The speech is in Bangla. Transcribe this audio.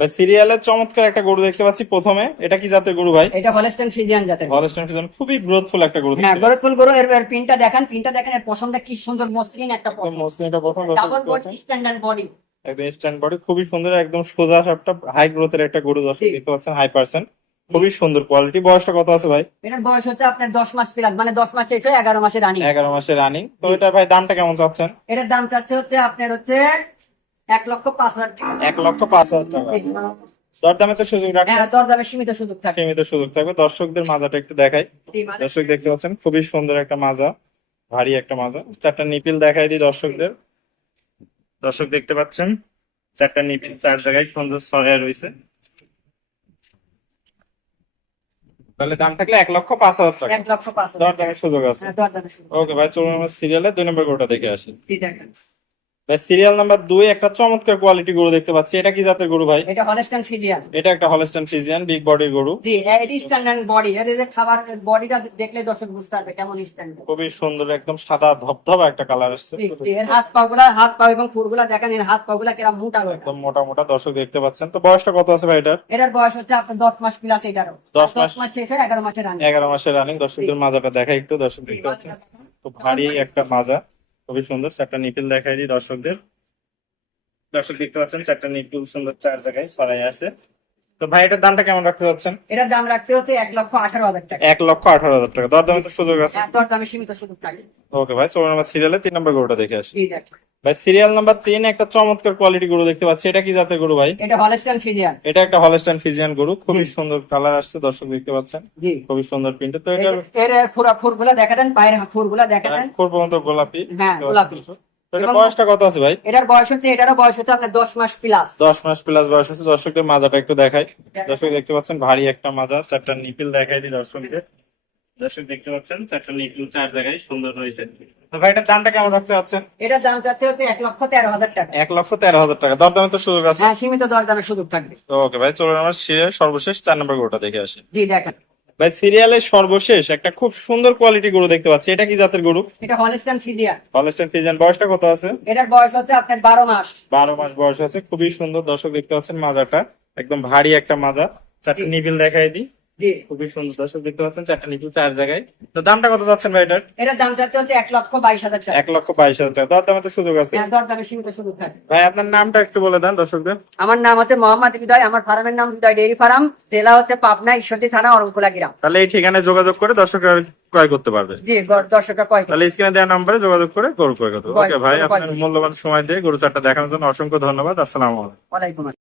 ভাই সিরিয়ালের চমৎকার একটা গরু দেখতে পাচ্ছি প্রথমে। এটা কি জাতের গরু ভাই? এটা হলস্টাইন ফ্রিজিয়ান জাতের। হলস্টাইন ফ্রিজিয়ান, খুবই গ্রোথফুল একটা গরু হ্যাঁ, দেখতে পাচ্ছি। গরজফুল গরু। এর পিনটা দেখেন, এর পশমটা কি সুন্দর মসৃণ একটা একদম পশম। মসৃণ একটা প্রথম ডাবল বডি, স্ট্যান্ডার্ড বডি। একদম স্ট্যান্ড বডি, খুবই সুন্দর, একদম সোজা সাপটা, হাই গ্রোথের একটা গরু দর্শক জি। দেখতে পাচ্ছেন, হাই পার্সেন্ট, খুবই সুন্দর কোয়ালিটি। বয়সটা কত আছে ভাই? এটার বয়স হচ্ছে আপনার 10 মাস প্লাস, মানে 10 মাস শেষ হয়ে 11 মাসে রানিং। 11 মাসের রানিং। তো জি। এটা ভাই দামটা কেমন চাচ্ছেন? এটার দাম চাচ্ছে হচ্ছে আপনার হচ্ছে 1,05,000 টাকা। 1,05,000 টাকা। দরদামে তো সুযোগ রাখছেন? হ্যাঁ, দরদামে সীমিত সুযোগ থাকে। সীমিত সুযোগ থাকবে। দর্শকদের মাজাটা একটু দেখাই। জি, মানে দর্শক দেখতে পাচ্ছেন খুবই সুন্দর একটা মাজা, ভারী একটা মাজা। চারটা নিপিল দেখাই দিই দর্শকদের। দর্শক দেখতে পাচ্ছেন চারটা নিপিল চার জায়গায় সুন্দর ছড়ায় রয়েছে। তাহলে দাম থাকলে 1,05,000 টাকা। 1,05,000 দরদামের সুযোগ আছে। হ্যাঁ, দরদামে সুযোগ। ওকে ভাই, চলুন আমরা সিরিয়ালের 2 নম্বর গরুটা দেখে আসি। জি, দেখেন। ভাই সিরিয়াল নাম্বার 2 একটা চমৎকার কোয়ালিটি গরু দেখতে পাচ্ছি। এটা কি জাতের গরু ভাই? এটা হলস্টাইন ফ্রিজিয়ান। এটা একটা হলস্টাইন ফ্রিজিয়ান, বিগ বডির গরু। জি, এটি স্ট্যান্ডার্ড বডি। এর এই যে খাবার বডিটা দেখলে দর্শক বুঝতে পারবে কেমন স্ট্যান্ডার্ড। খুবই সুন্দর, একদম সাদা ধবধবা একটা কালার আসছে। জি, জি, এর হাত পা এবং খুরগুলা দেখেন, এর হাত পা গুলা কেমন মোটা করে। একদম মোটা মোটা দর্শক দেখতে পাচ্ছেন। তো বয়সটা কত আছে ভাই এটার? এটার বয়স হচ্ছে আপনার 10 মাস প্লাস। এটারও 10 10 মাস শেষ হয়ে 11 মাসে রানিং। 11 মাসের রানিং। দর্শকদের মাজাটা দেখাই একটু। দর্শক দেখতে পাচ্ছেন তো ভারী একটা মাজা, খুবই সুন্দর। চারটা নিপিল দেখাই দিই দর্শকদের। দর্শক দেখতে পাচ্ছেন চারটা নিপিল সুন্দর চার জায়গায় ছড়াই আছে। তো ভাই এটার দামটা কেমন রাখতে যাচ্ছেন? এটার দাম রাখতে হচ্ছে 1,18,000 টাকা। 1,18,000 টাকা। দরদামে তো সুযোগ আছে। হ্যাঁ, দরদামে সীমিত সুযোগ থাকে। ওকে ভাই, চলুন আমরা সিরিয়ালে 3 নম্বর গরুটা দেখে আসি। জি, দেখ। ভাই সিরিয়াল নাম্বার 3 একটা চমৎকার কোয়ালিটি গরু দেখতে পাচ্ছি। এটা কি জাতের গরু ভাই? এটা হলস্টাইন ফ্রিজিয়ান। এটা একটা হলস্টাইন ফ্রিজিয়ান গরু, খুবই জি। সুন্দর কালার আসছে। দর্শক দেখতে পাচ্ছেন জি, খুবই সুন্দর প্রিন্ট। তো এই এটা যে এর খুরগুলা দেখা দেন, পায়ের খুরগুলা দেখা দেন। খুব পর্যন্ত গোলাপি। হ্যাঁ, দেখতে গোলাপি। পাচ্ছেন। তো এটা এবং বয়সটা কত আছে ভাই? এটারও বয়স হচ্ছে আপনার 10 মাস প্লাস। 10 মাস প্লাস বয়স আছে। দর্শকদের মাজাটা একটু দেখাই। দর্শক দেখতে পাচ্ছেন ভারী একটা মাজা, চারটা নিপিল দেখাই দিই দর্শকদের। দর্শক দেখতে পাচ্ছেন চারটা নিপিল চার জায়গায় সুন্দর হয়েছে। তো ভাই এটার দামটা কেমন রাখতে চাচ্ছেন? এটার দাম চাচ্ছে হচ্ছে 1,13,000 টাকা। 1,13,000 টাকা। দরদামে তো সুযোগ আছে। হ্যাঁ, সীমিত দরদামে সুযোগ থাকবে। তো ওকে ভাই, চলুন আমরা সিরিয়াল সর্বশেষ 4 নম্বর গরুটা দেখে আসি। জি, দেখেন। ভাই সিরিয়ালের সর্বশেষ একটা খুব সুন্দর কোয়ালিটি গরু দেখতে পাচ্ছি। এটা কি জাতের গরু? এটা হলস্টাইন ফ্রিজিয়ান। Holstein Friesian. বয়সটা কত আছে? এটার বয়স হচ্ছে আপনার 12 মাস। 12 মাস বয়স আছে। খুবই সুন্দর। দর্শক দেখতে পাচ্ছেন মাজাটা একদম ভারী একটা মাজা। চারটা জি। নিপিল দেখাই দিই। জি, খুবই সুন্দর। দর্শক দেখতে পাচ্ছেন চারটা নিপিল চার জায়গায়। তো দামটা কত যাচ্ছেন ভাই এটার? এটার দাম চাচ্ছে হচ্ছে 1,22,000 টাকা। 1,22,000 টাকা। দরদামে তো সুযোগ আছে। হ্যাঁ, দরদামে সীমিত সুযোগ থাকে। ভাই আপনার নামটা একটু বলে দেন দর্শকদের। আমার নাম হচ্ছে মোহাম্মদ হৃদয়। আমার ফার্মের নাম হৃদয় ডেইরি ফার্ম। জেলা হচ্ছে পাবনা, ঈশ্বরদী থানা, অরণকুলা গ্রাম। তাহলে এই ঠিকানায় যোগাযোগ করে দর্শকরা ক্রয় করতে পারবে। জি, দর্শকরা কয় তাহলে স্ক্রিনে দেওয়া নাম্বারে যোগাযোগ করে গরু ক্রয় করতে হবে। ক্রয়- ওকে ভাই, ক্রয় আপনার করবে। মূল্যবান সময় দিয়ে গরু চারটা দেখানোর জন্য অসংখ্য ধন্যবাদ। আসসালামু আলাইকুম। ওয়ালাইকুম আসসালাম।